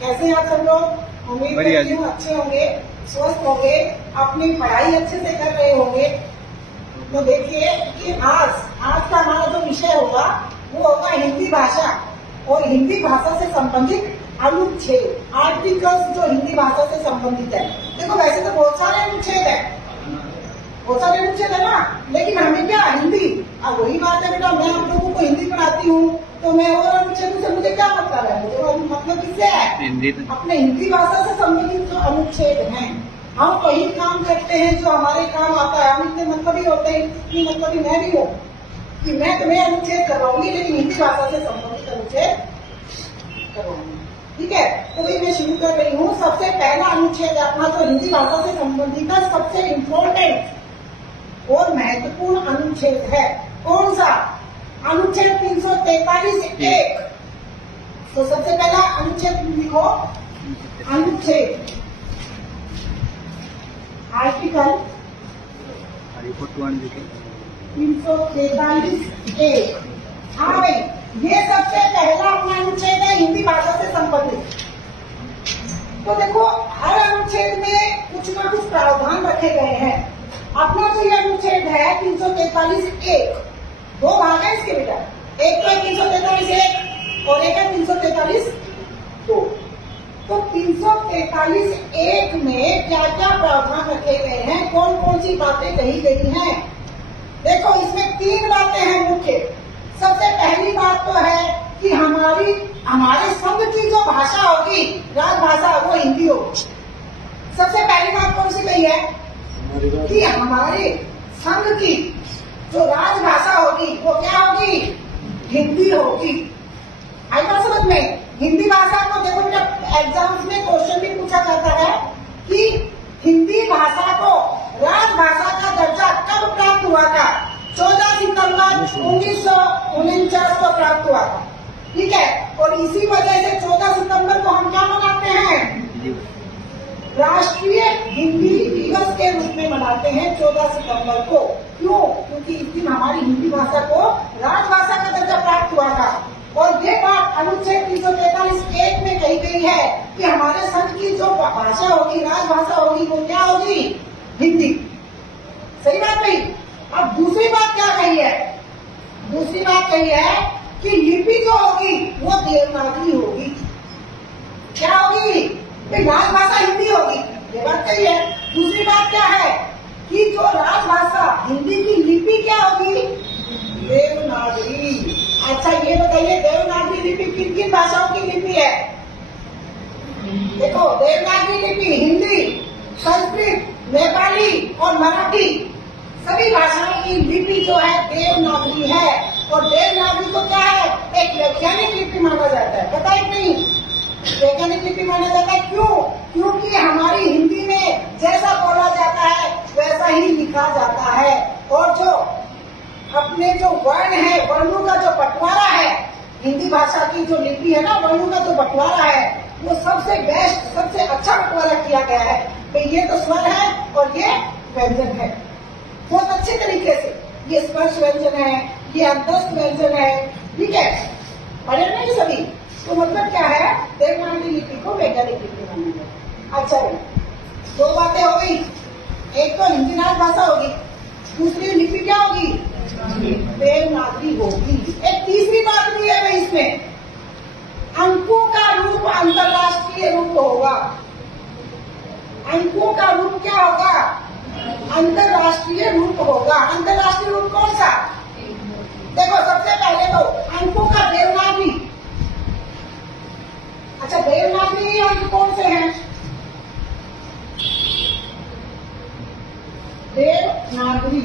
कैसे हैं आप सब लोग? उम्मीद करती हूँ अच्छे होंगे, स्वस्थ होंगे, अपनी पढ़ाई अच्छे से कर रहे होंगे। तो देखिए कि आज का हमारा जो विषय होगा वो होगा हिंदी भाषा और हिंदी भाषा से संबंधित अनुच्छेद, आर्टिकल्स जो हिंदी भाषा से संबंधित है। देखो वैसे तो बहुत सारे अनुच्छेद है, बहुत सारे अनुच्छेद है ना, लेकिन हमें क्या हिंदी, अब वही बात है बेटा, मैं आप लोगों को हिंदी पढ़ाती हूँ तो मैं और अनुच्छेद से मुझे क्या मतलब है, मुझे मतलब किससे है, अपने हिंदी भाषा से संबंधित जो अनुच्छेद हैं। हम वही काम करते हैं जो हमारे काम आता है। हम इतने मतलबी होते हैं, इतनी मतलबी मैं भी हूँ कि मैं तुम्हें अनुच्छेद करवाऊंगी, लेकिन हिंदी भाषा से संबंधित अनुच्छेद करवाऊंगी। ठीक है, तो भाई मैं शुरू कर रही हूँ। सबसे पहला अनुच्छेद अपना जो हिंदी भाषा से संबंधित है, सबसे इम्पोर्टेंट और महत्वपूर्ण अनुच्छेद है कौन सा? अनुच्छेद 343(1). तो सबसे पहला अनुच्छेद लिखो, अनुच्छेद आर्टिकल 343(1). हाँ भाई, ये सबसे पहला अपना अनुच्छेद है हिंदी भाषा से संबंधित। तो देखो हर अनुच्छेद में कुछ न कुछ प्रावधान रखे गए हैं। अपना जो ये अनुच्छेद है 343(1), दो भाग है इसके बेटा, एक तो 343(1) और एक है 343(2). तो 343(1) में क्या क्या प्रावधान रखे गए हैं, कौन कौन सी बातें कही गई हैं? देखो इसमें 3 बातें हैं मुख्य। सबसे पहली बात तो है कि हमारे संघ की जो भाषा होगी, राजभाषा, वो हिंदी होगी। सबसे पहली बात कौन सी कही है कि हमारे संघ की जो राजभाषा होगी वो क्या होगी? हिंदी होगी। आई बात समझ में? हिंदी भाषा को देखो बेटा, एग्जाम्स में क्वेश्चन भी पूछा जाता है कि हिंदी भाषा को राजभाषा का दर्जा कब प्राप्त हुआ था? 14 सितंबर 1949 को प्राप्त हुआ था। ठीक है, और इसी वजह से 14 सितंबर को हम क्या मनाते हैं? राष्ट्रीय हिंदी दिवस के रूप में मनाते हैं 14 सितंबर को। क्यों? क्योंकि इस दिन हमारी हिंदी भाषा को राजभाषा का दर्जा प्राप्त हुआ था। और ये बात अनुच्छेद 343(1) में कही गई है कि हमारे संघ की जो भाषा होगी, राजभाषा होगी, वो क्या होगी? हिंदी। सही बात नहीं? अब दूसरी बात क्या कही है? दूसरी बात कही है कि लिपि जो होगी वो देवनागरी होगी। क्या होगी? राजभाषा हिंदी होगी, ये बात कही है। दूसरी बात क्या है कि जो राजभाषा हिंदी की लिपि क्या होगी? देवनागरी। अच्छा ये बताइए, देवनागरी लिपि किन किन भाषाओं की लिपि है? देखो देवनागरी लिपि हिंदी, संस्कृत, नेपाली और मराठी, सभी भाषाओं की लिपि जो है देवनागरी है। और देवनागरी को क्या है? एक वैज्ञानिक लिपि माना जाता है। पता है नहीं? वैज्ञानिक लिपि माना जाता है। क्यों? क्योंकि हमारी हिंदी में जैसा बोला जाता है वैसा ही लिखा जाता है। और जो अपने जो वर्ण है, वर्णों का जो बंटवारा है, हिंदी भाषा की जो लिपि है ना, वर्णों का जो बंटवारा है, वो सबसे बेस्ट, सबसे अच्छा बंटवारा किया गया है। तो ये तो स्वर है और ये व्यंजन है, बहुत अच्छे तरीके से। ये स्पर्श व्यंजन है, ये अंतस्थ व्यंजन है। ठीक है, पढ़े नहीं सभी? तो मतलब क्या है? देवनागरी लिपि को वैज्ञानिक लिपि माना जाता है। अच्छा भाई, 2 बातें हो गई। एक तो हिंदी राजभाषा होगी, दूसरी लिपि क्या होगी? देवनागरी होगी। एक तीसरी बात भी है भाई इसमें, अंकों का रूप अंतरराष्ट्रीय रूप होगा। अंकों का रूप क्या होगा? अंतरराष्ट्रीय रूप होगा। अंतरराष्ट्रीय रूप कौन सा? देखो सबसे पहले तो अंकों का देवनागरी। अच्छा देवनागरी अंक कौन से हैं? देवनागरी